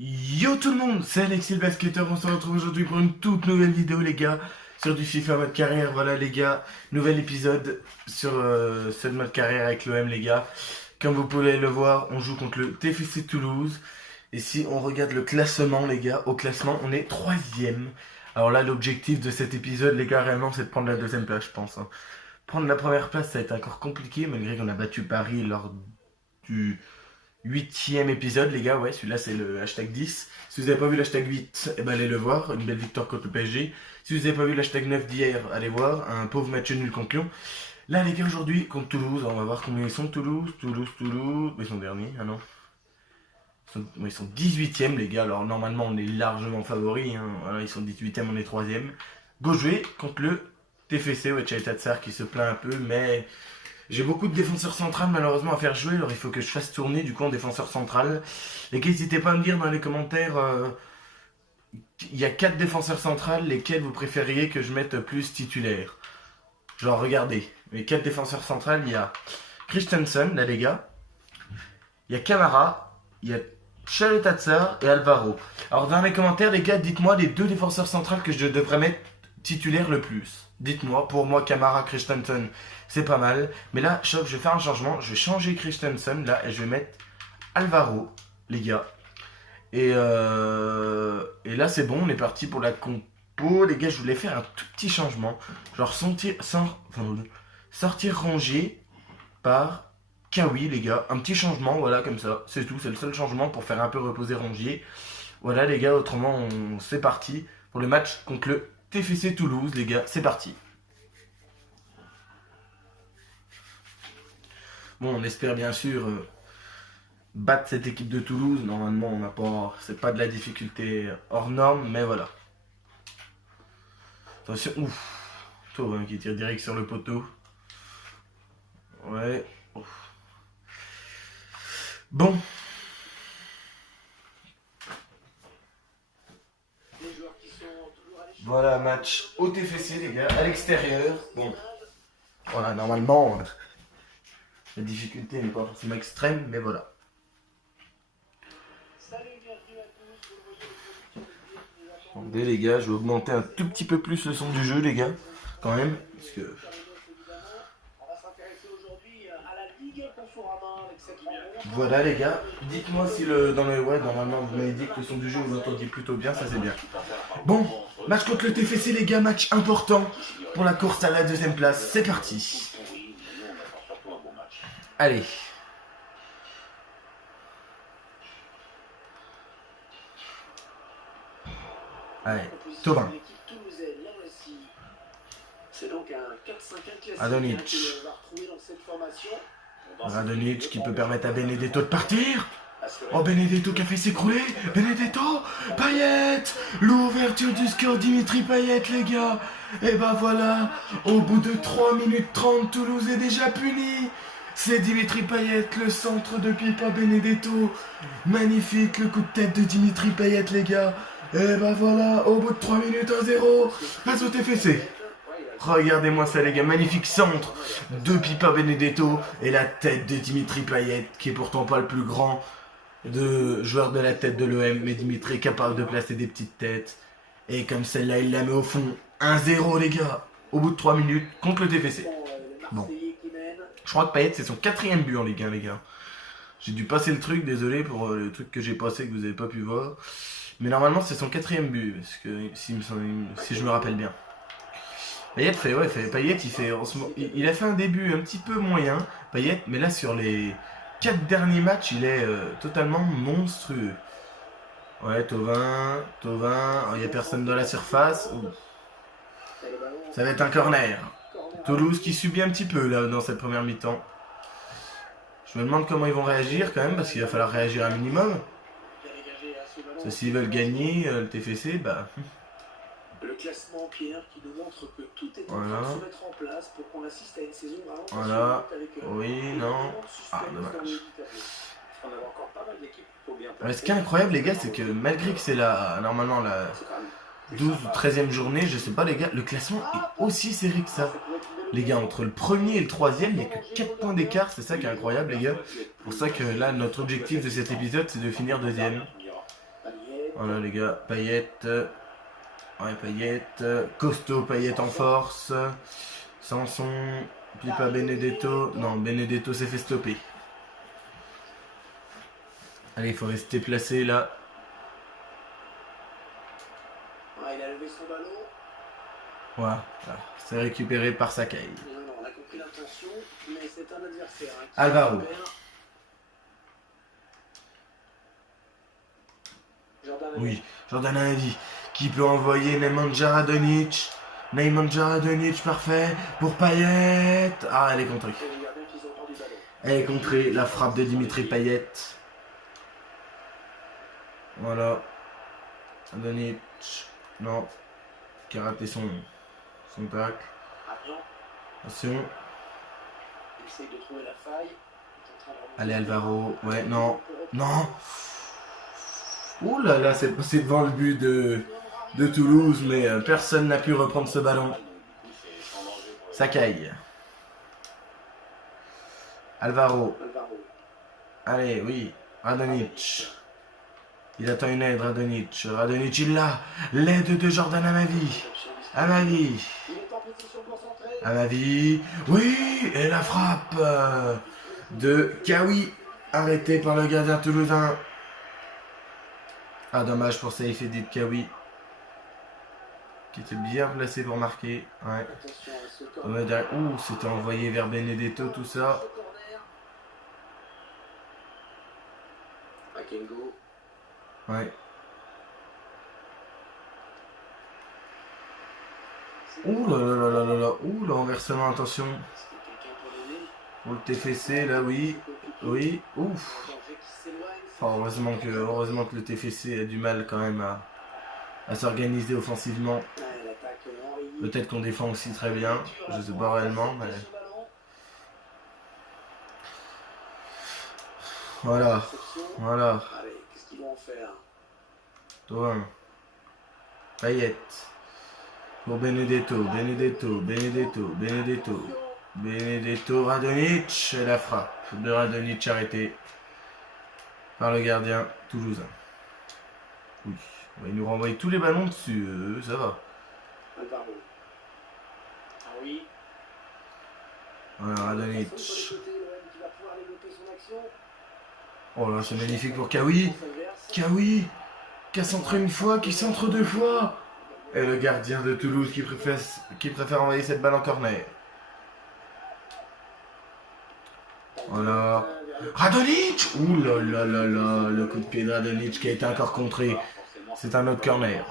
Yo tout le monde, c'est Alexis le basketteur, on se retrouve aujourd'hui pour une toute nouvelle vidéo les gars, sur du FIFA mode carrière, voilà les gars, nouvel épisode sur ce mode carrière avec l'OM les gars. Comme vous pouvez le voir, on joue contre le TFC Toulouse, et si on regarde le classement les gars, au classement on est 3ème. Alors là l'objectif de cet épisode les gars réellement c'est de prendre la 2ème place je pense. Prendre la première place ça va être encore compliqué malgré qu'on a battu Paris lors du 8ème épisode les gars, ouais celui-là c'est le hashtag 10. Si vous n'avez pas vu l'hashtag 8, eh ben allez le voir, une belle victoire contre le PSG. Si vous n'avez pas vu l'hashtag 9 d'hier, allez voir, un pauvre match nul contre Lyon. Là les gars aujourd'hui contre Toulouse, on va voir combien ils sont Toulouse, ils sont derniers, ah non. Ils sont 18ème les gars, alors normalement on est largement favoris, hein. Voilà, ils sont 18ème, on est 3ème. Go jouer contre le TFC, ouais Tatsar qui se plaint un peu, mais j'ai beaucoup de défenseurs centrales malheureusement à faire jouer, alors il faut que je fasse tourner du coup en défenseur central. Et n'hésitez pas à me dire dans les commentaires, il y a 4 défenseurs centrales, lesquels vous préfériez que je mette plus titulaires. Genre regardez, les 4 défenseurs centrales, il y a Christensen, là les gars, il y a Camara, il y a Tatsar et Alvaro. Alors dans les commentaires les gars, dites-moi les 2 défenseurs centrales que je devrais mettre titulaire le plus. Dites-moi, pour moi Camara, Christensen, c'est pas mal. Mais là, je vais faire un changement. Je vais changer Christensen là et je vais mettre Alvaro, les gars. Et là, c'est bon, on est parti pour la compo. Les gars, je voulais faire un tout petit changement. Genre sortir Rongier par Kawi, les gars. Un petit changement, voilà, comme ça. C'est tout, c'est le seul changement pour faire un peu reposer Rongier. Voilà, les gars, autrement, c'est parti pour le match contre le TFC Toulouse, les gars, c'est parti. Bon, on espère bien sûr battre cette équipe de Toulouse. Normalement, on n'a pas, c'est pas de la difficulté hors norme, mais voilà. Attention, ouf, Thauvin qui tire direct sur le poteau. Ouais. Ouf. Bon. Voilà, match au TFC, les gars, à l'extérieur. Bon. Voilà, normalement, la difficulté n'est pas forcément extrême, mais voilà. Attendez, les gars, je vais augmenter un tout petit peu plus le son du jeu, les gars, quand même, parce que... Voilà les gars, dites-moi si dans le ouais normalement vous m'avez dit que le son du jeu vous entendiez plutôt bien, ça c'est bien. Bon, match contre le TFC les gars, match important pour la course à la 2ème place, c'est parti. Allez. Allez, Thauvin. Radonjic. Radonjic qui peut permettre à Benedetto de partir. Oh, Benedetto qui a fait s'écrouler. Benedetto, Payet. L'ouverture du score, Dimitri Payet, les gars. Et bah voilà, au bout de 3 minutes 30, Toulouse est déjà puni. C'est Dimitri Payet, le centre de Pipa Benedetto. Magnifique, le coup de tête de Dimitri Payet, les gars. Et bah voilà, au bout de 3 minutes 1-0, face au TFC. Regardez-moi ça les gars, magnifique centre de Pipa Benedetto et la tête de Dimitri Payet, qui est pourtant pas le plus grand joueur de la tête de l'OM, mais Dimitri est capable de placer des petites têtes. Et comme celle-là, il la met au fond. 1-0 les gars, au bout de 3 minutes, contre le TFC. Bon. Je crois que Payet c'est son 4ème but en Ligue 1 les gars. J'ai dû passer le truc, désolé pour le truc que j'ai passé que vous avez pas pu voir. Mais normalement c'est son 4ème but, parce que si je me rappelle bien. Payet il a fait un début un petit peu moyen, Payet, mais là sur les 4 derniers matchs, il est totalement monstrueux. Ouais, Thauvin, il n'y a personne dans la surface. Ouh. Ça va être un corner. Toulouse qui subit un petit peu là dans cette première mi-temps. Je me demande comment ils vont réagir quand même, parce qu'il va falloir réagir un minimum. S'ils veulent gagner le TFC, bah... Le classement, Pierre, qui nous montre que tout est en train de se mettre en place pour qu'on assiste à une saison vraiment voilà. Oui, non. Ah, dommage. Ce qui est incroyable, les gars, c'est que malgré que c'est normalement la 12 ou 13ème journée, je sais pas, les gars, le classement est aussi serré que ça. Les gars, entre le premier et le 3ème, il n'y a que 4 points d'écart, c'est ça qui est incroyable, les gars. C'est pour ça que là, notre objectif de cet épisode, c'est de finir 2ème. Voilà les gars, Payet. Ouais, Payet. Costaud, Payet en force. Sanson. Pipa Benedetto. Non, Benedetto s'est fait stopper. Allez, il faut rester placé là. Il a levé son ballon. Voilà, c'est récupéré par Sakai. Non, on a compris l'intention, mais c'est un adversaire. Alvaro. Oui, Jordan Anavi qui peut envoyer Nemanja Radonjic. Nemanja Radonjic, parfait. Pour Payet. Ah, elle est contrée. Elle est contrée. La frappe de Dimitri Payet. Voilà. Radonjic. Non. Qui a raté son tacle. Attention. Allez, Alvaro. Ouais, non. Non. Ouh là là, c'est passé devant le but de Toulouse, mais personne n'a pu reprendre ce ballon. Sakai. Alvaro. Allez, oui. Radonjic. Il attend une aide, Radonjic. Radonjic, il l'a. L'aide de Jordan Amavi. Amavi. Amavi. Oui, et la frappe de Kawi. Arrêtée par le gardien toulousain. Ah, dommage pour Saïf Edith Kawi. Qui était bien placé pour marquer. Ouais. Ouh, c'était envoyé vers Benedetto, tout ça. Ouais. Ouh là là là là là là. Ouh, le renversement, attention. Pour le TFC, là, oui. Oui. Ouf. Oh, heureusement que le TFC a du mal quand même à s'organiser offensivement. Peut-être qu'on défend aussi très bien. Je sais pas réellement, mais... Voilà. Voilà. Thauvin. Payet. Pour Benedetto. Benedetto, Radonjic. Et la frappe de Radonjic arrêtée par le gardien toulousain. Oui. Il nous renvoie tous les ballons dessus. Ça va. Voilà, Radonjic. Oh là, c'est magnifique pour Kawi. Kawi qui a centré une fois, qui centre deux fois. Et le gardien de Toulouse qui préfère envoyer cette balle en corner. Voilà. Radonjic. Ouh là là là là. Le coup de pied de Radonjic qui a été encore contré. C'est un autre corner.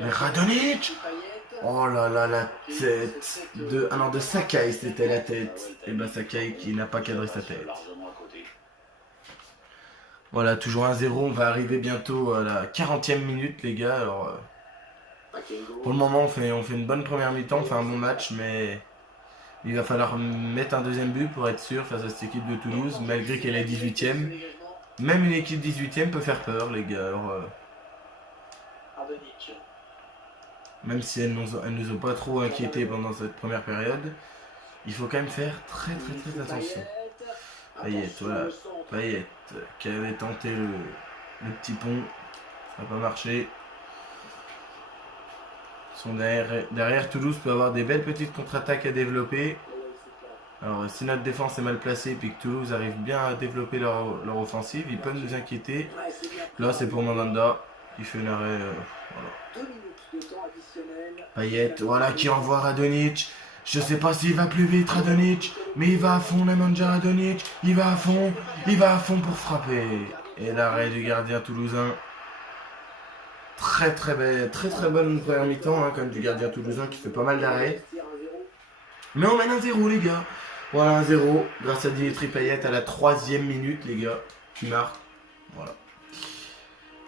Mais Radonjic. Oh là là, la tête de... Ah non, de Sakai, c'était la tête. Et bah Sakai qui n'a pas cadré sa tête. Voilà, toujours 1-0. On va arriver bientôt à la 40e minute, les gars. Alors, pour le moment, on fait une bonne première mi-temps, on fait un bon match, mais il va falloir mettre un deuxième but pour être sûr face à cette équipe de Toulouse, malgré qu'elle est 18e. Même une équipe 18e peut faire peur, les gars. Alors, même si elles nous ont pas trop inquiétés pendant cette première période, il faut quand même faire très attention. Payet, voilà. Payet qui avait tenté le petit pont. Ça n'a pas marché. Derrière, Toulouse peut avoir des belles petites contre-attaques à développer. Alors si notre défense est mal placée et que Toulouse arrive bien à développer leur offensive, ils peuvent nous inquiéter. Là c'est pour Mandanda. Il fait un arrêt. Voilà. Payet, voilà qui envoie Radonjic. Je sais pas s'il va plus vite Radonjic, mais il va à fond Nemanja Radonjic. Il va à fond pour frapper. Et l'arrêt du gardien toulousain. Très bonne première mi-temps hein, comme du gardien toulousain qui fait pas mal d'arrêts. Mais on mène 1-0 les gars. Voilà 1-0 grâce à Dimitri Payet à la 3e minute les gars. Qui marque. Voilà.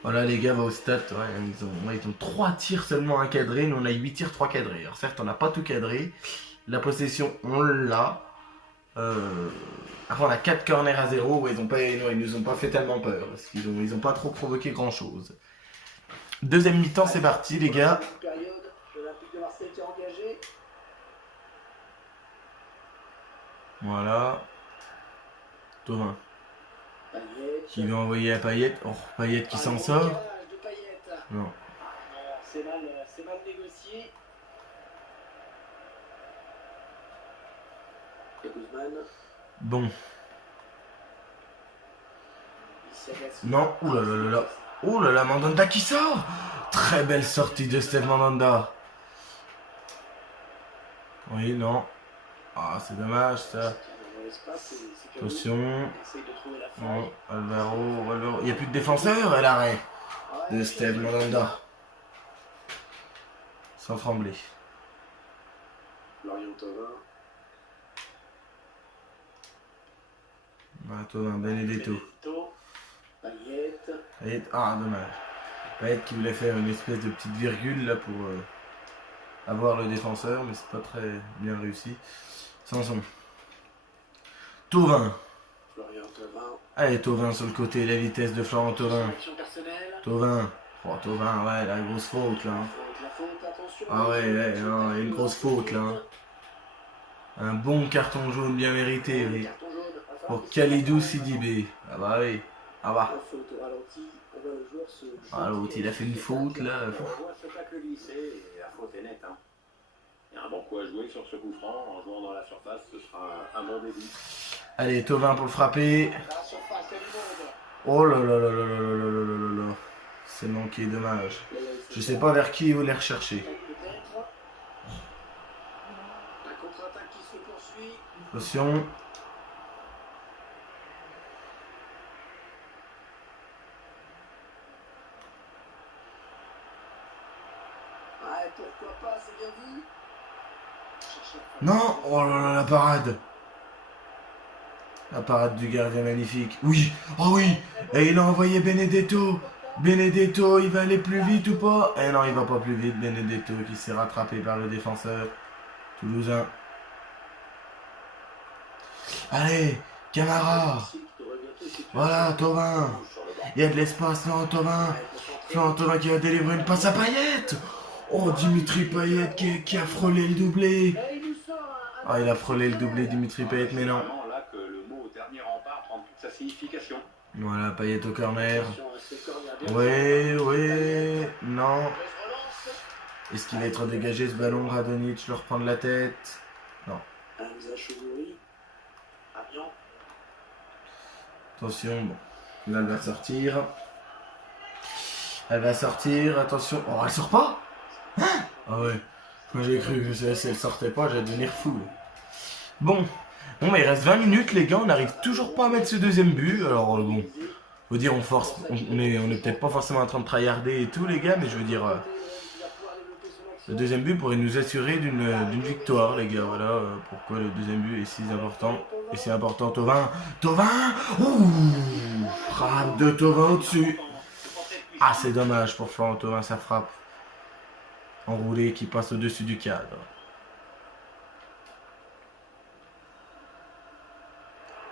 Voilà les gars, va au stade, ils ont 3 tirs seulement encadrés, nous on a 8 tirs, 3 cadrés. Alors certes on n'a pas tout cadré, la possession on l'a. Après on a 4 corners à 0, ils nous ont pas fait tellement peur, parce qu'ils ont pas trop provoqué grand chose. Deuxième mi-temps c'est parti les gars. Voilà. Thauvin. Qui va envoyer à Payet. Oh, Payet qui s'en sort. Non. C'est mal négocié. Bon. Non. Ouh là là là là. Ouh là là, Mandanda qui sort. Très belle sortie de Steve Mandanda. Oui, non. Ah, c'est dommage ça. Attention. Non, Alvaro. Il n'y a plus de défenseur à l'arrêt de Steve Mandanda. Sans trembler. Tovin, Benedetto. Payet. Ah, dommage. Payet qui voulait faire une espèce de petite virgule là pour avoir le défenseur, mais c'est pas très bien réussi. Sanson. Tovin. Allez, Tovin sur le côté, la vitesse de Florent Tovin. Tovin. Oh, Tovin, ouais, la grosse faute là. Ah ouais, non, il y a une grosse faute là. Un bon carton jaune bien mérité, oui. Pour Khalidou Sidibé. Ah bah oui. Ah bah. Ah l'autre, il a fait une faute là. Il y a un bon coup à jouer sur ce coup franc. En jouant dans la surface, ce sera un bon début. Allez, Tovin pour le frapper. Oh là là là là là là là là là là. C'est manqué, dommage. Je sais pas vers qui il voulait rechercher. Attention. Non. Oh là là, la parade. La parade du gardien magnifique. Oui. Oh oui. Et il a envoyé Benedetto. Benedetto, il va aller plus vite ou pas? Eh non, il va pas plus vite. Benedetto qui s'est rattrapé par le défenseur toulousain. Allez, Camara. Voilà, Tovin. Il y a de l'espace, non, Tovin. Non, Tovin qui va délivrer une passe à Payet. Oh, Dimitri Payet qui a frôlé le doublé. Ah, il a frôlé le doublé, Dimitri Payet, mais non. Là que le mot dernier rempart prend toute sa signification. Voilà, Payet au corner. Oui, non. Est-ce qu'il va être dégagé ce ballon? Radonjic le reprend de la tête. Non. Attention, bon. Là, elle va sortir. Elle va sortir, attention. Oh, elle sort pas? Hein? Ah ouais. Moi j'ai cru que si elle sortait pas, j'allais devenir fou. Bon, mais il reste 20 minutes les gars, on n'arrive toujours pas à mettre ce deuxième but. Alors bon, faut dire on force, on est peut-être pas forcément en train de tryharder et tout les gars, mais je veux dire le deuxième but pourrait nous assurer d'une victoire les gars. Voilà pourquoi le deuxième but est si important. Et c'est important, Tovin. Ouh, frappe de Tovin au-dessus. Ah c'est dommage pour Florent Tovin, sa frappe enroulée qui passe au-dessus du cadre.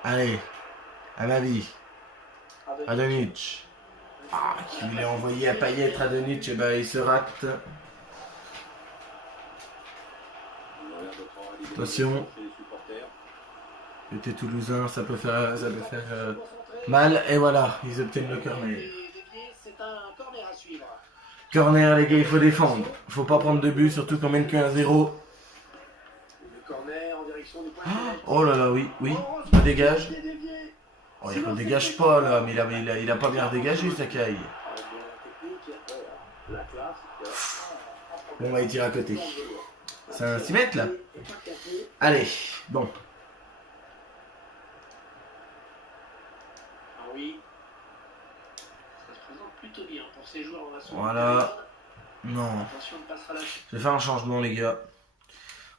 Allez, à ma vie. Radonjic. Ah, qui voulait envoyer à Payet, Radonjic, et ben il se rate. Attention. Côté toulousain, ça peut faire mal. Et voilà, ils obtiennent le corner. Corner les gars, il faut défendre. Il faut pas prendre de but, surtout qu'on mène que 1-0. Oh là là, oui. Il dégage. Oh, il ne dégage pas là, mais il a pas bien dégagé Sakai. Bon, on va y tirer à côté. C'est un 6 mètres là. Allez, bon. Voilà. Non. Je vais faire un changement les gars.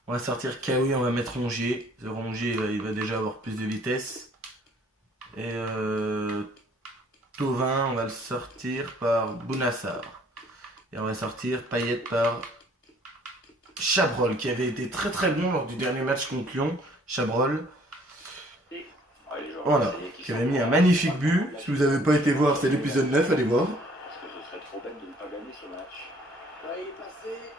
On va sortir Kaoui, on va mettre Rongier. Ce Rongier il va déjà avoir plus de vitesse. Et Tovin, on va le sortir par Bounassar. Et on va sortir Payet par Chabrol, qui avait été très très bon lors du dernier match contre Lyon. Chabrol. Voilà, qui avait mis un magnifique but. Si vous n'avez pas été voir, c'est l'épisode 9, allez voir.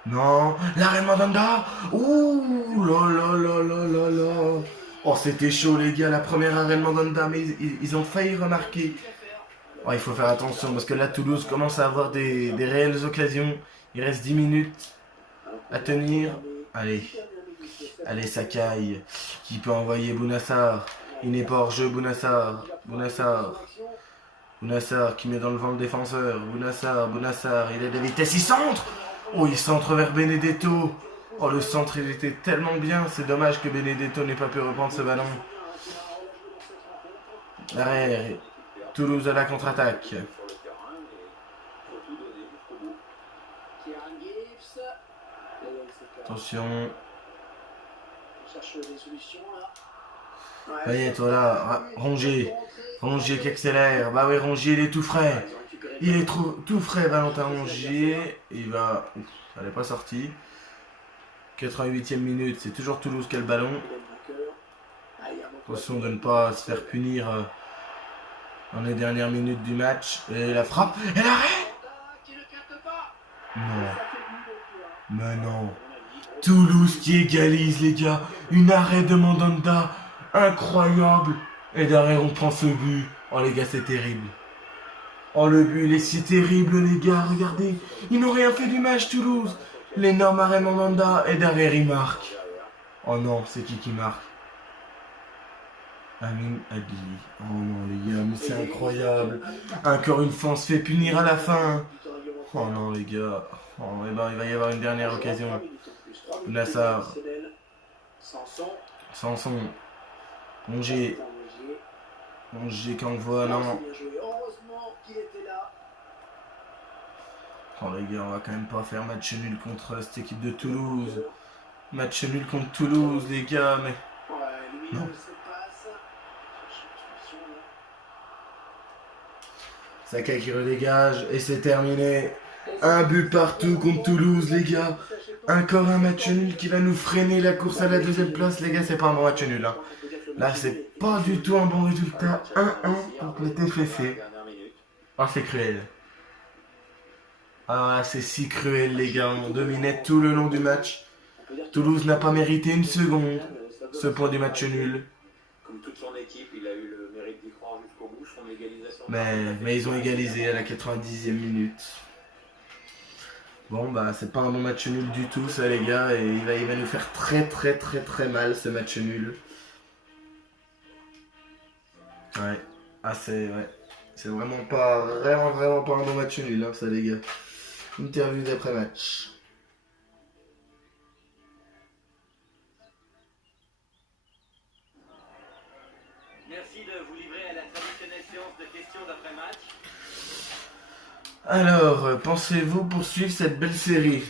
Non, l'arrêt de Mandanda. Ouh là là là là là là. Oh, c'était chaud, les gars. La première arrêt de Mandanda, mais ils ont failli remarquer. Oh, il faut faire attention parce que là, Toulouse commence à avoir des réelles occasions. Il reste 10 minutes à tenir. Allez. Allez, Sakai qui peut envoyer Bounassar. Il n'est pas hors jeu, Bounassar. Bounassar qui met dans le vent le défenseur. Bounassar, il a de la vitesse, il centre. Oh, il centre vers Benedetto. Oh, le centre, il était tellement bien. C'est dommage que Benedetto n'ait pas pu reprendre ce ballon. Derrière, Toulouse à la contre-attaque. Attention. Payet, voilà. Rongier qui accélère. Bah oui, Rongier, il est tout frais. Il est tout frais, Valentin Rongier. Il va... Ouf, elle n'est pas sortie. 88e minute, c'est toujours Toulouse qui a le ballon. Attention de ne pas se faire punir dans les dernières minutes du match. Et la frappe. Et l'arrêt. Non. Mais non. Toulouse qui égalise, les gars. Une arrêt de Mandanda. Incroyable. Et derrière, on prend ce but. Oh, les gars, c'est terrible. Oh, le but, il est si terrible, les gars. Regardez. Ils n'ont rien fait du match, Toulouse. L'énorme arrêt Mandanda. Et derrière, il marque. Oh non, c'est qui marque? Amin Adli. Oh non, les gars, mais c'est incroyable. Encore une fois, on se fait punir à la fin. Oh non, les gars. Oh, eh ben, il va y avoir une dernière occasion. Nassar. Sanson. Rongier qui envoie, non. Oh les gars, on va quand même pas faire match nul contre cette équipe de Toulouse. Match nul contre Toulouse, les gars, mais... Non. Sakai qui redégage, et c'est terminé. Un but partout contre Toulouse, les gars. Encore un match nul qui va nous freiner la course à la deuxième place, les gars, c'est pas un bon match nul. Hein. Là, c'est pas du tout un bon résultat. 1-1 contre le TFC. Oh, c'est cruel. Ah, c'est si cruel, les gars. On dominait tout le long du match. Toulouse n'a pas mérité une seconde ce point du match nul. Comme toute son équipe, il a eu le mérite d'y croire jusqu'au bout. Son égalisation. Mais ils ont égalisé à la 90e minute. Bon, bah, c'est pas un bon match nul du tout, ça, les gars. Et il va nous faire très mal, ce match nul. Ouais. Ah, c'est... Ouais. C'est vraiment pas un bon match nul, hein, ça, les gars. Interview d'après-match. Merci de vous livrer à la traditionnelle séance de questions d'après-match. Alors, pensez-vous poursuivre cette belle série?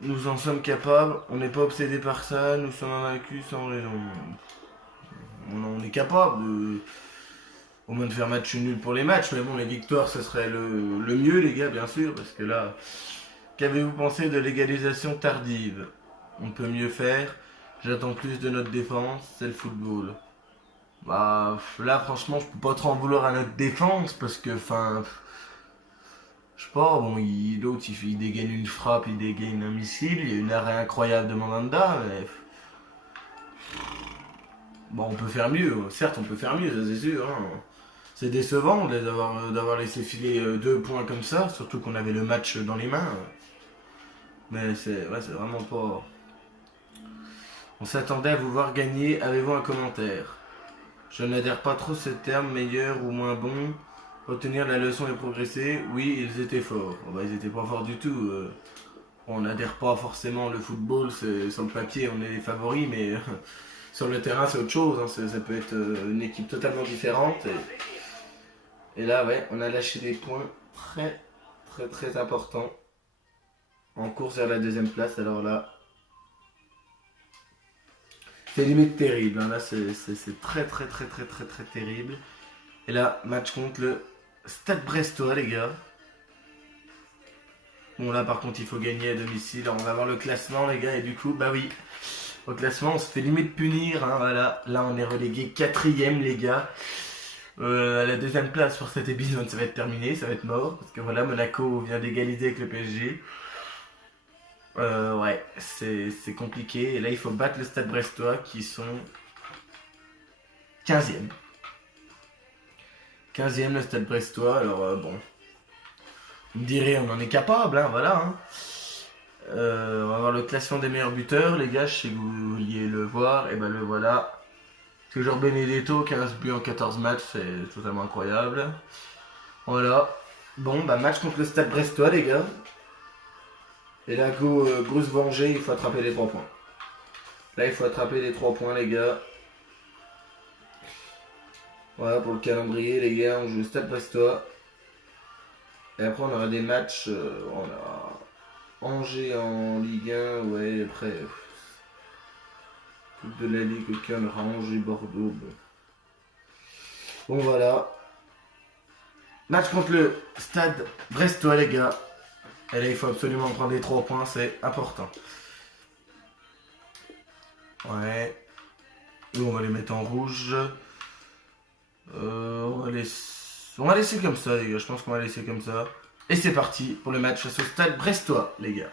Nous en sommes capables, on n'est pas obsédé par ça, nous sommes invaincus sans raison. On est capable au moins de faire match nul pour les matchs, mais bon, les victoires, ce serait le mieux, les gars, bien sûr, parce que là, qu'avez-vous pensé de l'égalisation tardive? On peut mieux faire, j'attends plus de notre défense, c'est le football. Bah, là, franchement, je peux pas trop en vouloir à notre défense, parce que, enfin... Je sais pas, bon, l'autre il dégaine une frappe, il dégaine un missile, il y a une arrêt incroyable de Mandanda, mais... Bon, on peut faire mieux, certes on peut faire mieux, ça c'est sûr. Hein. C'est décevant d'avoir laissé filer 2 points comme ça, surtout qu'on avait le match dans les mains. Mais c'est vraiment pas... On s'attendait à vous voir gagner, avez-vous un commentaire? Je n'adhère pas trop à ce terme, meilleur ou moins bon. Retenir la leçon et progresser, oui, ils étaient forts. Oh, bah, ils étaient pas forts du tout. On n'adhère pas forcément, le football, sur le papier, on est les favoris, mais sur le terrain, c'est autre chose. Hein. Ça peut être une équipe totalement différente. Et là, ouais, on a lâché des points très importants en course vers la deuxième place. Alors là, c'est limite terrible. Hein. Là, c'est très terrible. Et là, match contre le Stade Brestois, les gars. Bon, là, par contre, il faut gagner à domicile. On va voir le classement, les gars. Et du coup, bah oui, au classement, on se fait limite punir. Hein, voilà. Là, on est relégué 4ème, les gars. À la deuxième place pour cet épisode, ça va être terminé. Ça va être mort. Parce que voilà, Monaco vient d'égaliser avec le PSG. Ouais, c'est compliqué. Et là, il faut battre le Stade Brestois qui sont 15e. 15e le Stade Brestois, alors bon. Vous me direz, on en est capable, hein, voilà. Hein. On va voir le classement des meilleurs buteurs, les gars, je sais que vous vouliez le voir, et ben le voilà. Toujours Benedetto, 15 buts en 14 matchs, c'est totalement incroyable. Voilà. Bon, bah match contre le Stade Brestois, les gars. Et là, go se venger, il faut attraper les 3 points. Là, il faut attraper les 3 points, les gars. Voilà pour le calendrier, les gars, on joue le Stade Brestois. Et après, on aura des matchs, on a Angers en Ligue 1, ouais, après... Coupe de la Ligue, aucun aura Angers, Bordeaux. Bon, voilà. Match contre le Stade Brestois, les gars. Et là, il faut absolument prendre les 3 points, c'est important. Ouais. Nous, on va les mettre en rouge. On va laisser comme ça, les gars. Je pense qu'on va laisser comme ça. Et c'est parti pour le match face au Stade Brestois, les gars.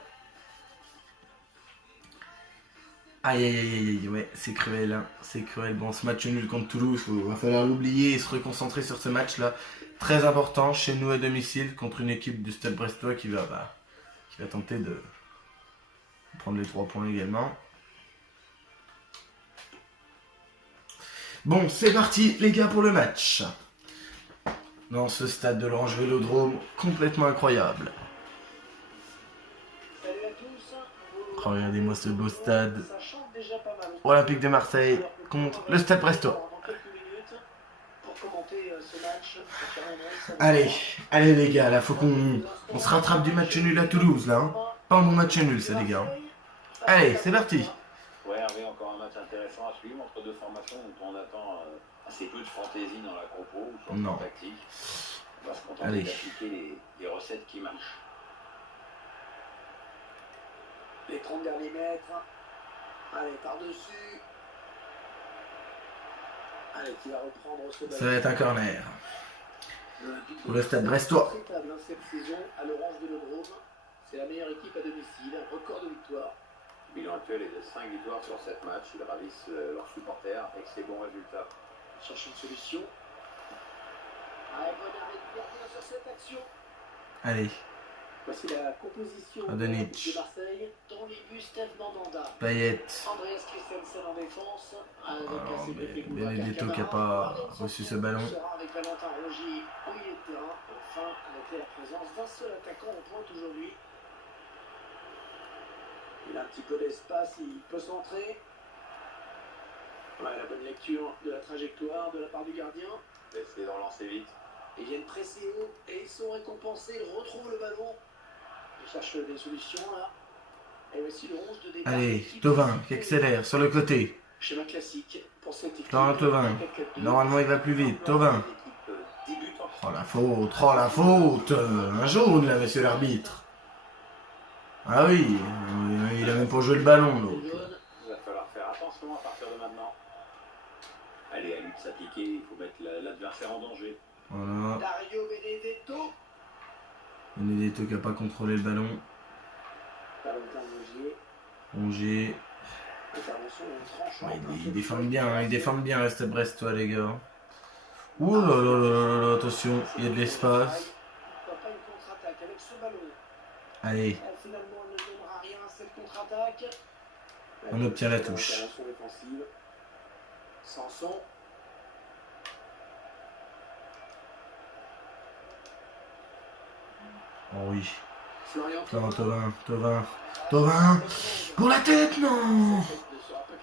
Aïe aïe aïe aïe, ouais, c'est cruel, hein. C'est cruel. Bon, ce match nul contre Toulouse, il va falloir l'oublier et se reconcentrer sur ce match-là. Très important, chez nous à domicile, contre une équipe du Stade Brestois qui va tenter de prendre les 3 points également. Bon, c'est parti, les gars, pour le match. Dans ce stade de l'Orange Vélodrome, complètement incroyable. Oh, regardez-moi ce beau stade. Olympique de Marseille contre le Stade Brestois. Allez les gars, là faut qu'on se rattrape du match nul à Toulouse là. Hein. Pas un bon match nul ça les gars. Allez, c'est parti. Ouais, Hervé, encore un match intéressant à suivre entre deux formations dont on attend assez peu de fantaisie dans la compo ou sur le plan tactique. On va se contenter d'appliquer les recettes qui marchent. Les 30 derniers mètres. Allez, par-dessus. Allez, qui va reprendre ce ballon. Ça va être un corner. Pour le Stade Brestois. Cette saison à l'Orange Vélodrome, c'est la meilleure équipe à domicile, un record de victoires. Le bilan actuel est de 5 victoires sur 7 matchs. Ils ravissent leurs supporters avec ces bons résultats. Ils cherchent une solution. Allez, bonne arrêt de perdre sur cette action. Allez. Voici la composition Radonjic. de Marseille. Dans les buts, Steve Mandanda. Payet. Andreas Christensen en défense. Alors, Benedetto qui n'a pas reçu ce ballon. Avec Valentin Rongier au milieu de terrain. Enfin, à noter la présence d'un seul attaquant en pointe aujourd'hui. Il a un petit peu d'espace, il peut centrer. Ouais, la bonne lecture de la trajectoire de la part du gardien. Essayer de relancer vite. Ils viennent presser haut et ils sont récompensés. Ils retrouvent le ballon. Ils cherchent des solutions là. Et voici le 11 de départ. Allez, Thauvin qui accélère sur le côté. Schéma classique pour cette équipe. Thauvin. Normalement il va plus vite. Thauvin. Oh la faute, oh la faute. Un jaune là, monsieur l'arbitre. Ah oui, il a même pas joué le ballon l'autre. Il va falloir faire attention à partir de maintenant. Allez, à lui de s'appliquer, il faut mettre l'adversaire en danger. Voilà. Dario Benedetto. Benedetto qui n'a pas contrôlé le ballon. Valentin Rongier. Intervention tranchante. Ouais, ils défendent bien, hein, ils défendent bien le Stade Brestois les gars. Ouh là là là là, attention, il y a de l'espace. Pas une contre-attaque avec ce ballon. Allez, Finalement, on ne donnera rien à cette contre-attaque. on obtient la touche. Intervention défensive. Sanson. Oh oui. Florian Thauvin. Pour la tête, non.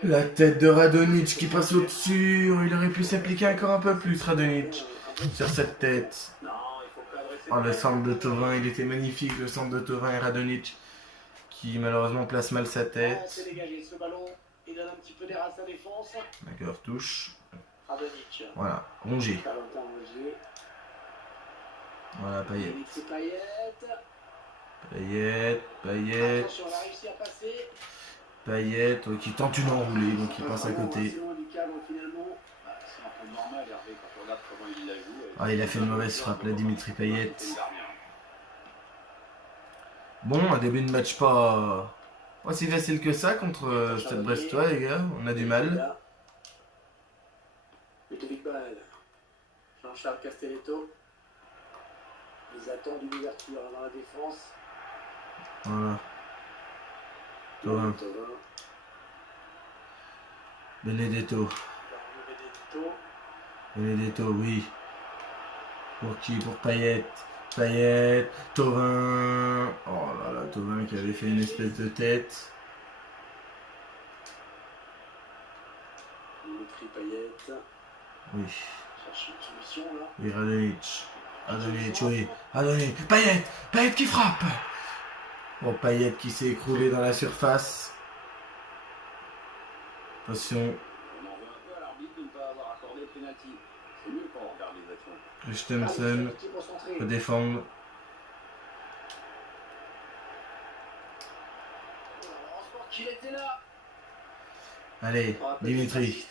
La tête de Radonjic qui passe au-dessus. Il aurait pu s'appliquer encore un peu plus, Radonjic, sur cette tête. Oh, le centre de Thauvin, il était magnifique, le centre de Thauvin et Radonjic, qui malheureusement place mal sa tête. C'est dégagé ce ballon. Il donne un petit peu d'air à sa défense. D'accord, touche. Radonjic. Voilà, Rongier. Valentin Rongier. Voilà, Payet. Dimitri Payet. Attention, on a réussi à passer. Payet, qui tente une enroulée, donc il passe à côté. C'est un peu normal, Hervé, quand on regarde comment il la joue. Ah, il a fait une mauvaise frappe, là, Dimitri Payet. Bon, un début de match pas si facile que ça contre Stade Brestois, les gars. On a du mal. Le Charles Castelletto. Ils attendent une ouverture dans la défense. Voilà. Thauvin. Benedetto. Benedetto, oui. Pour qui? Pour Payet. Payet. Thauvin. Oh là là, Thauvin qui avait fait une espèce de tête. Dimitri Payet. Oui. Cherche une solution là. Oui, Radonjic. Radonjic, oui. Radonjic. Payet. Payet qui frappe. Bon, Payet qui s'est écroulé dans la surface. Attention. On en veut un peu à l'arbitre de ne pas avoir accordé le pénalty. C'est mieux quand on regarde les actions. Christensen peut défendre. Heureusement qu'il était là. Allez, Dimitri.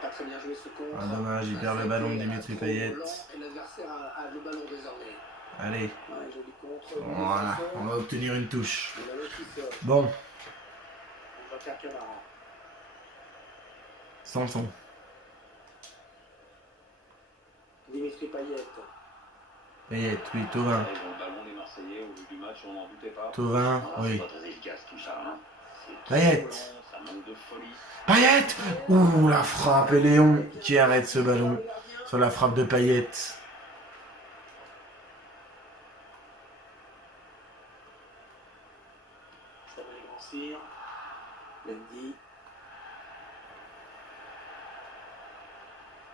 Pas très bien joué ce contre. Ah, dommage, il perd le ballon de Dimitri Payet. Et l'adversaire a le ballon désormais. Allez. Ouais, joli contre. Voilà, on va obtenir une touche. Bon. Sanson. Dimitri Payet. Payet, oui, Thauvin. Ils ont le ballon, les Marseillais, au vu du match, on n'en doutait pas. Thauvin, oui. C'est pas très efficace tout ça. Hein. Payet. Ça manque de folie. Payet. Ouh, la frappe. Et Léon qui arrête ce ballon sur la frappe de Payet. Samuel Grand-Cyr. Mendy.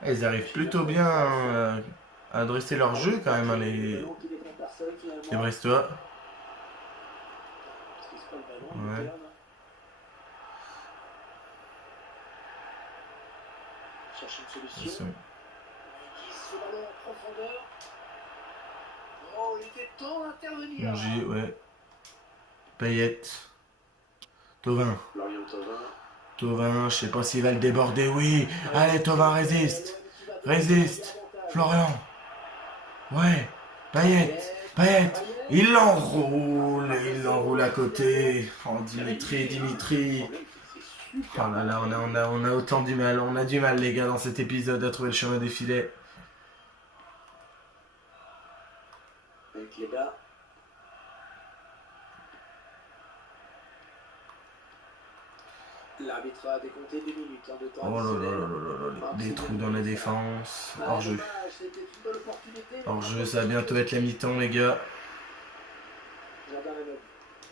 Ils arrivent plutôt bien à dresser leur jeu quand même, hein, les Brestois. Ouais. Cherche une solution. Attention. Ce ballon en profondeur. Oh, il était temps d'intervenir. Mongi, ouais. Payet. Thauvin. Florian Thauvin. Thauvin, je sais pas s'il va le déborder, oui. Allez, Thauvin, résiste. Résiste. Florian. Ouais. Payet. Payet. Il l'enroule à côté. Oh, Dimitri. Oh là là, on a autant du mal. On a du mal, les gars, dans cet épisode, à trouver le chemin des filets. Avec les gars. L'arbitre a décompté 2 minutes de temps. Oh là là là là là, des trous dans la défense. Hors-jeu. Hors-jeu, ça va bientôt être la mi-temps, les gars.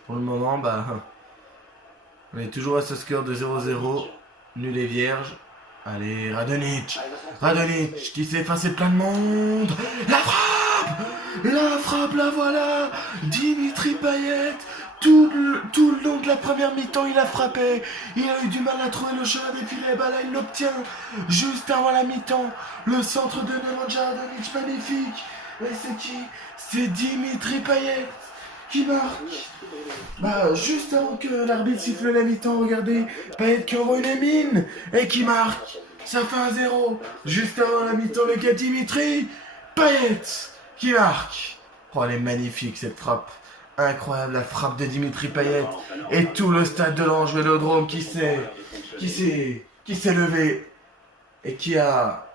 Pour le moment, bah, on est toujours à ce score de 0-0. Nul et vierge. Allez, Radonjic. Radonjic qui s'est effacé de plein de monde. La frappe, la voilà. Dimitri Payet. Tout le long de la première mi-temps, il a frappé. Il a eu du mal à trouver le chemin des filets. Bah là, il l'obtient. Juste avant la mi-temps. Le centre de Nemanja Radonjic, magnifique. Et c'est qui? C'est Dimitri Payet qui marque. Bah, juste avant que l'arbitre siffle la mi-temps, regardez. Payet qui envoie une mine et qui marque. Ça fait 1-0. Juste avant la mi-temps, le gars Dimitri Payet qui marque. Oh, elle est magnifique cette frappe. Incroyable la frappe de Dimitri Payet. Et tout le stade de l'Ange Vélodrome qui s'est levé et qui a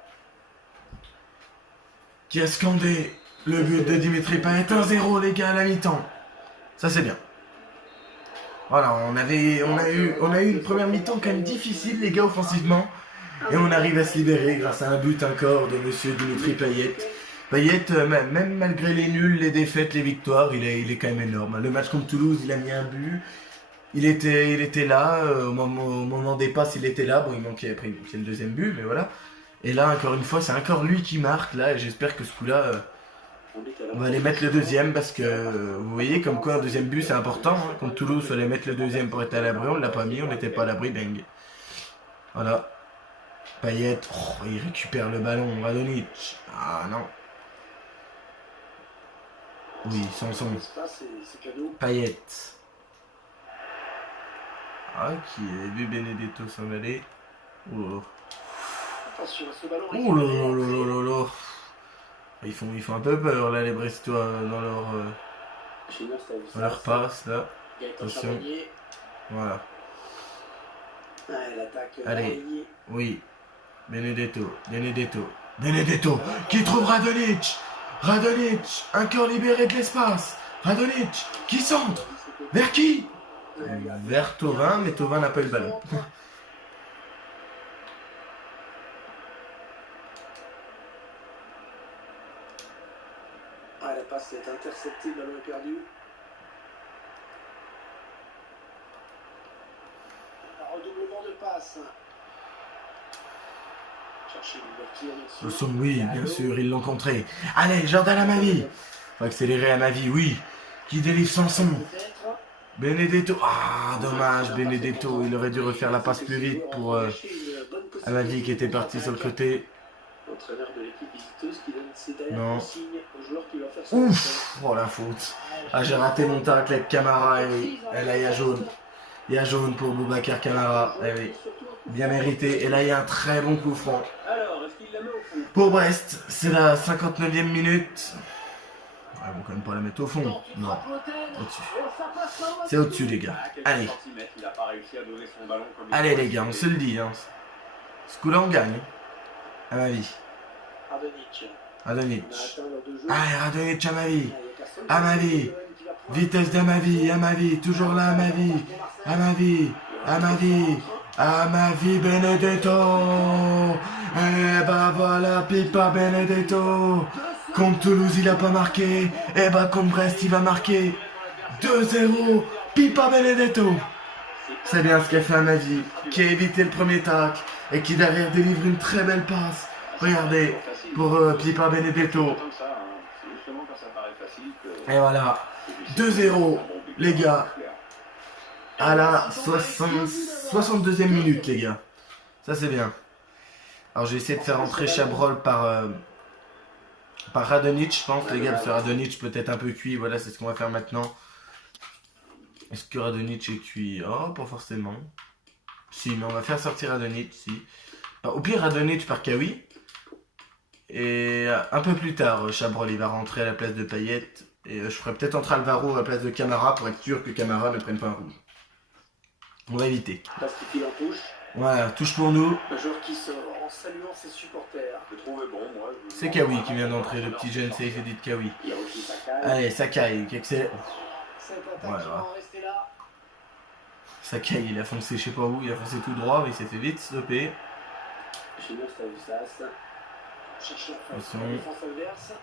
scandé le but de Dimitri Payet. 1-0 les gars à la mi-temps. Ça c'est bien. Voilà, on a eu une première mi-temps quand même difficile les gars offensivement. Et on arrive à se libérer grâce à un but encore de monsieur Dimitri Payet. Payet, même malgré les nuls, les défaites, les victoires, il est quand même énorme. Le match contre Toulouse, il a mis un but. Il était là, au moment des passes, il était là. Bon, il manquait après, c'est le deuxième but, mais voilà. Et là, encore une fois, c'est encore lui qui marque, là. Et j'espère que ce coup-là, on va aller mettre le deuxième, parce que vous voyez, comme quoi un deuxième but, c'est important. Hein. Contre Toulouse, il fallait mettre le deuxième pour être à l'abri. On ne l'a pas mis, on n'était pas à l'abri, bang. Voilà. Payet, oh, il récupère le ballon. Radonjic. Ah non. Oui, Sanson. Payet. Ah, qui a vu Benedetto s'en aller. Oh là là. Ils font un peu peur là, les Brestois, dans leur passe là. Attention. Voilà. Allez. Oui. Benedetto. Benedetto. Benedetto qui trouve Radonic. Radonic, un corps libéré de l'espace. Radonic qui centre. Vers qui? Vers Thauvin, mais Thauvin n'a pas eu le ballon. Ah, la passe est interceptée, le ballon est perdu. Un redoublement de passe. Chercher l'ouverture. Oui, bien sûr, ils l'ont contré. Allez, Jordan Amavi. Faut accélérer Amavi, oui. Qui délivre Sanson. Benedetto. Ah, dommage, Benedetto. Il aurait dû refaire la passe plus vite pour Amavi qui était parti sur le côté. L'entraîneur de l'équipe visiteuse qui donne ses Non. consignes aux joueurs qui vont faire son Ouf. Oh la faute. Ah, j'ai raté mon tacle avec Camara. Et là, il y a jaune. Il y a jaune pour Boubacar Camara. Eh oui. Bien mérité. Et là, il y a un très bon coup franc. Alors, est-ce qu'il la met au fond? Pour Brest, c'est la 59e minute. Ah, ils vont quand même pas la mettre au fond. Non. Au-dessus. C'est au-dessus, les gars. Allez. Il a pas réussi à donner son ballon comme il Allez, faut. les gars, on se le dit. Hein. Ce coup-là, on gagne. À ma vie. Radonic. Radonic. On a atteint l'heure de jeu. Allez, Radonic à ma vie. Il y a personne À ma vie. qui va pouvoir- Vitesse d'Amavi, Amavi. Toujours là, Amavi. Amavi. Amavi. Amavi Benedetto. Et bah voilà, Pipa Benedetto. Contre Toulouse, il a pas marqué. Et bah contre Brest, il va marquer. 2-0. Pipa Benedetto. C'est bien ce qu'a fait Amavi, qui a évité le premier tacle et qui derrière délivre une très belle passe. Regardez, pour Pipa Benedetto. Comme ça, hein. C'est justement quand ça paraît facile que... Et voilà, 2-0, les gars. À la 62e minute, les gars. Ça, c'est bien. Alors, j'ai essayé de faire entrer Chabrol par Radonic, je pense, les gars, parce que Radonic peut être un peu cuit. Voilà, c'est ce qu'on va faire maintenant. Est-ce que Radonic est cuit? Oh, pas forcément. Si, mais on va faire sortir Radonic, si. Au pire, Radonic par Kawi. Et un peu plus tard, Chabrol, il va rentrer à la place de Payet. Et je ferai peut-être entrer Alvaro à la place de Camara pour être sûr que Camara ne prenne pas un rouge. On va éviter. Parce qu'il en touche. Voilà, touche pour nous. Un joueur qui sort en saluant ses supporters. Je trouvais bon, moi. C'est Kawi qui vient d'entrer, le petit jeune safe edit Kawi. Il refuse sa caille. Allez, Sakai, qui excellent. Cette attaque Ouais, qui va en rester là. Sakai, il a foncé je sais pas où, il a foncé tout droit, mais il s'est fait vite stopper. Chez nous, Stanislas. Cherche la Attention. défense adverse.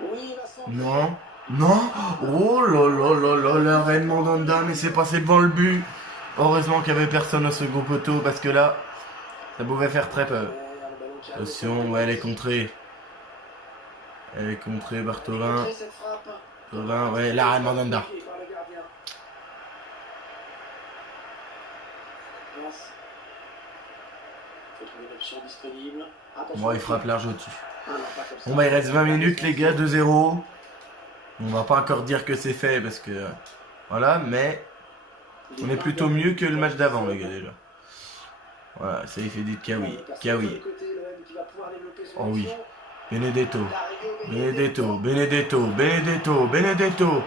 Oui, il va s'en. Non, non. Oh là là là là, la reine Mandanda, mais c'est passé devant le but. Heureusement qu'il n'y avait personne au second poteau, parce que là, ça pouvait faire très peur. Attention, ouais, elle est contrée. Elle est contrée, Bartholin. Bartholin, ouais, la reine Mandanda. Bon, il frappe large au-dessus. Bon, bah, il reste 20 minutes, les gars, 2-0. On va pas encore dire que c'est fait, parce que... Voilà, mais... On est plutôt mieux que le match d'avant, les gars, déjà. Voilà, ça il fait dit Kawi. Kawi. Oh oui. Benedetto. Benedetto. Benedetto. Benedetto. Benedetto.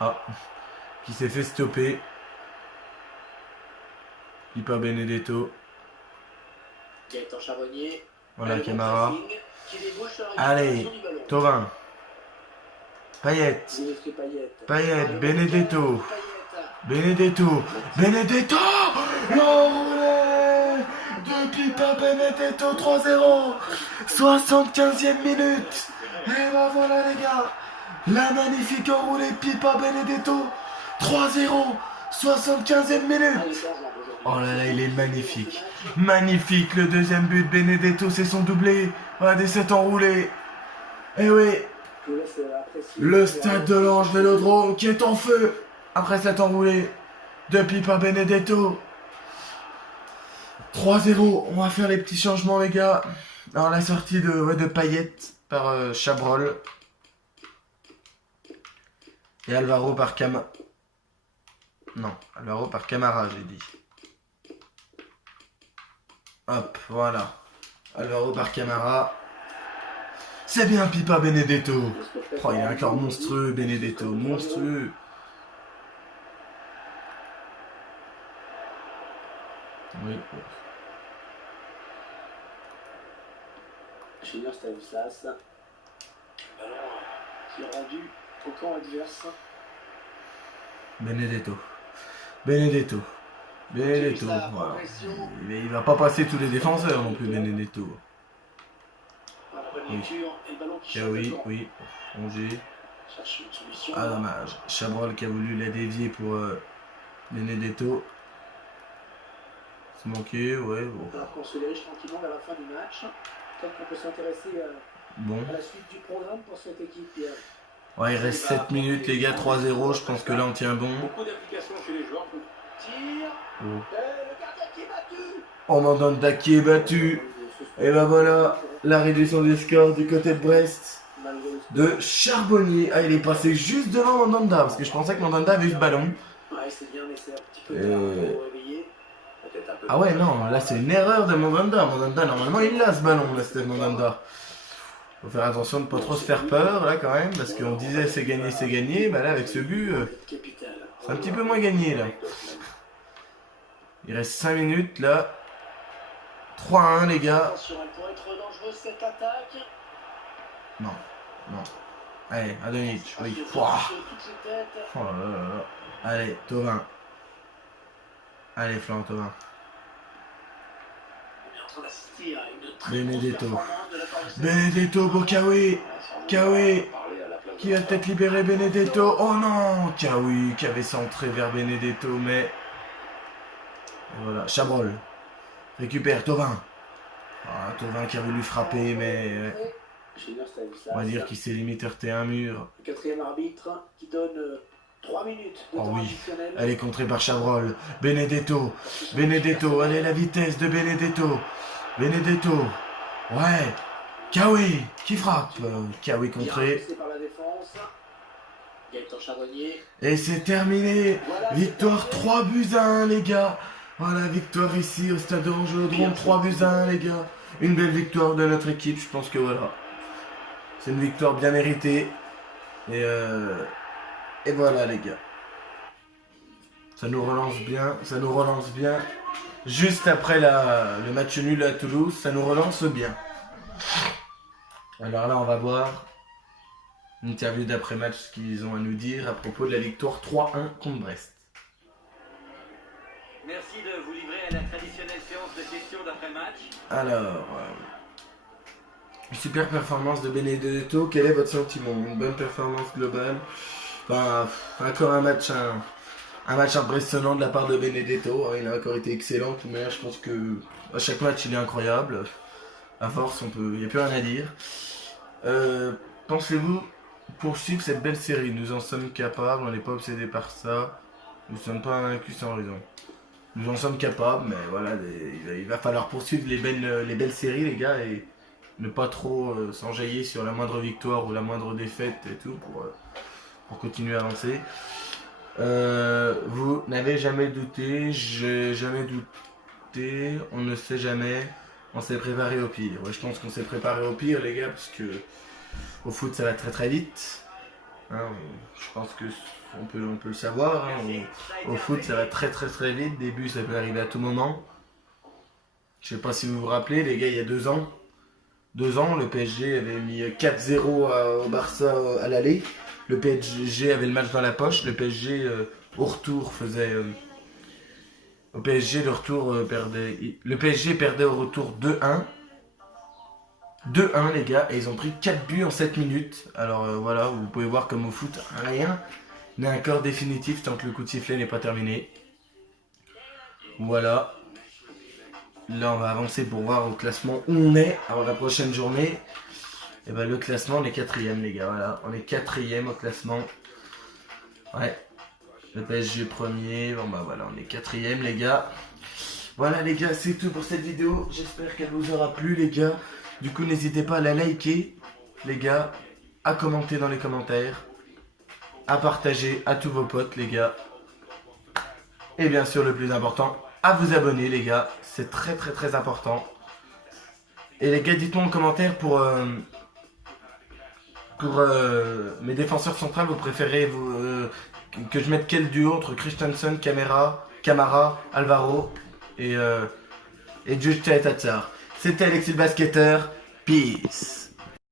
Ah. Qui s'est fait stopper. Pipa Benedetto. Voilà, Camara. Allez. Thauvin. Payet. Payet. Benedetto. Benedetto. Benedetto. L'enroulé de Pipa Benedetto. 3-0. 75e minute. Et ben voilà, les gars. La magnifique enroulée de Pipa Benedetto. 3-0. 75e minute. Oh là là, il est magnifique. Magnifique, le deuxième but de Benedetto, c'est son doublé. Regardez cet enroulé. Et oui, le stade de l'Ange Vélodrome qui est en feu après cet enroulé de Pipa Benedetto. 3-0, on va faire les petits changements, les gars. Alors la sortie de Payet par Chabrol. Et Alvaro par Camara. Non, Alvaro par Camara, j'ai dit. Hop, voilà. Alvaro par Camara. C'est bien Pipa Benedetto. Oh, il est encore monstrueux, Benedetto. Monstrueux. Oui. Junior Stanislas. Alors, qui est rendu au camp adverse. Benedetto. La Voilà. progression. Il va pas passer tous les défenseurs non plus, Benedetto. La bonne Oui. lecture et le ballon qui Ah change de oui, camp. oui. Angers. Cherche une solution. Ah dommage. Chabrol qui a voulu la dévier pour Benedetto. C'est manqué, ouais. Bon. Alors qu'on se dirige tranquillement vers la fin du match. Peut-être qu'on peut s'intéresser Bon. à la suite du programme pour cette équipe, Pierre. Ouais, il reste 7 minutes les gars, 3-0. Je pense que là on tient bon. Beaucoup d'applications chez les joueurs. Tire. Oh. Le gardien qui est battu. Oh, Mandanda qui est battu. Et ben voilà, la réduction du score du côté de Brest. De Charbonnier. Ah, il est passé juste devant Mandanda. Parce que je pensais que Mandanda avait eu ce ballon. Ouais, c'est bien, mais c'est un petit peu tard pour réveiller. Peut-être un peu Ah ouais, non, là c'est une erreur de Mandanda. Mandanda, normalement il l'a ce ballon, là, c'était Mandanda. Faut faire attention de ne pas trop se faire peur, là, quand même. Parce qu'on disait c'est gagné. Bah là, avec ce but, c'est un petit peu moins gagné, là. Il reste 5 minutes, là. 3-1, les gars. Attention, elle pourrait être dangereuse cette attaque. Non. Allez, Adonic, oui. Toutes Pouah. les têtes. Oh là là là là. Allez, Thauvin. Allez, flanc, Thauvin. On est en train d'assister à une très Benedetto. grosse performance de la part de cette Benedetto pour Kawi. Kawi. Qui va peut-être libérer Benedetto. Oh non, Kawi qui avait centré vers Benedetto, mais... Et voilà, Chabrol. Récupère Thauvin. Ah, Thauvin qui a voulu frapper, mais... Junior Stanislas. On va dire qu'il s'est limite heurté à un mur. Le quatrième arbitre qui donne 3 minutes de Oh temps oui. additionnel. Elle est contrée par Chabrol. Benedetto. Allez, la vitesse de Benedetto. Ouais. Kawi qui frappe. Kawi Bien contré. repoussé par la défense. Gaëtan Charbonnier. Et c'est terminé. Voilà, Victoire c'est terminé. 3-1 les gars. Voilà, victoire ici au stade de Angers-Drôme. 3-1 les gars. Une belle victoire de notre équipe. Je pense que voilà. C'est une victoire bien méritée. Et voilà les gars. Ça nous relance bien. Juste après le match nul à Toulouse, ça nous relance bien. Alors là, on va voir une interview d'après-match, ce qu'ils ont à nous dire à propos de la victoire 3-1 contre Brest. Merci de vous livrer à la traditionnelle séance de questions d'après-match. Alors, super performance de Benedetto, quel est votre sentiment? Une bonne performance globale. Enfin, encore un match impressionnant de la part de Benedetto. Il a encore été excellent, mais je pense que à chaque match il est incroyable. À force, il n'y a plus rien à dire. Pensez-vous poursuivre cette belle série? Nous en sommes capables, on n'est pas obsédés par ça. Nous ne sommes pas invaincus sans raison. Nous en sommes capables, mais voilà, il va falloir poursuivre les belles séries, les gars, et ne pas trop s'enjailler sur la moindre victoire ou la moindre défaite et tout pour continuer à avancer. Vous n'avez jamais douté, j'ai jamais douté, on ne sait jamais, on s'est préparé au pire. Ouais, je pense qu'on s'est préparé au pire, les gars, parce que au foot ça va très très vite. Hein, je pense que on peut le savoir. Hein, au foot ça va très très très vite. Début ça peut arriver à tout moment. Je sais pas si vous vous rappelez, les gars, il y a 2 ans, le PSG avait mis 4-0 au Barça à l'aller. Le PSG avait le match dans la poche. Le PSG au retour faisait. Au PSG, le retour perdait. Le PSG perdait au retour 2-1. 2-1, les gars, et ils ont pris 4 buts en 7 minutes. Alors voilà, vous pouvez voir comme au foot, rien n'est encore définitif tant que le coup de sifflet n'est pas terminé. Voilà. Là, on va avancer pour voir au classement où on est avant la prochaine journée. Et ben le classement, on est 4ème, les gars. Voilà, on est 4ème au classement. Ouais. Le PSG premier. Bon bah voilà, on est 4ème, les gars. Voilà, les gars, c'est tout pour cette vidéo. J'espère qu'elle vous aura plu, les gars. Du coup, n'hésitez pas à la liker, les gars, à commenter dans les commentaires, à partager à tous vos potes, les gars. Et bien sûr, le plus important, à vous abonner, les gars. C'est très très très important. Et les gars, dites-moi en commentaire pour mes défenseurs centrales, vous préférez que je mette quel duo entre Christensen, Camara, Alvaro et Juste Tatsar. C'était Alexis le basketteur. Peace.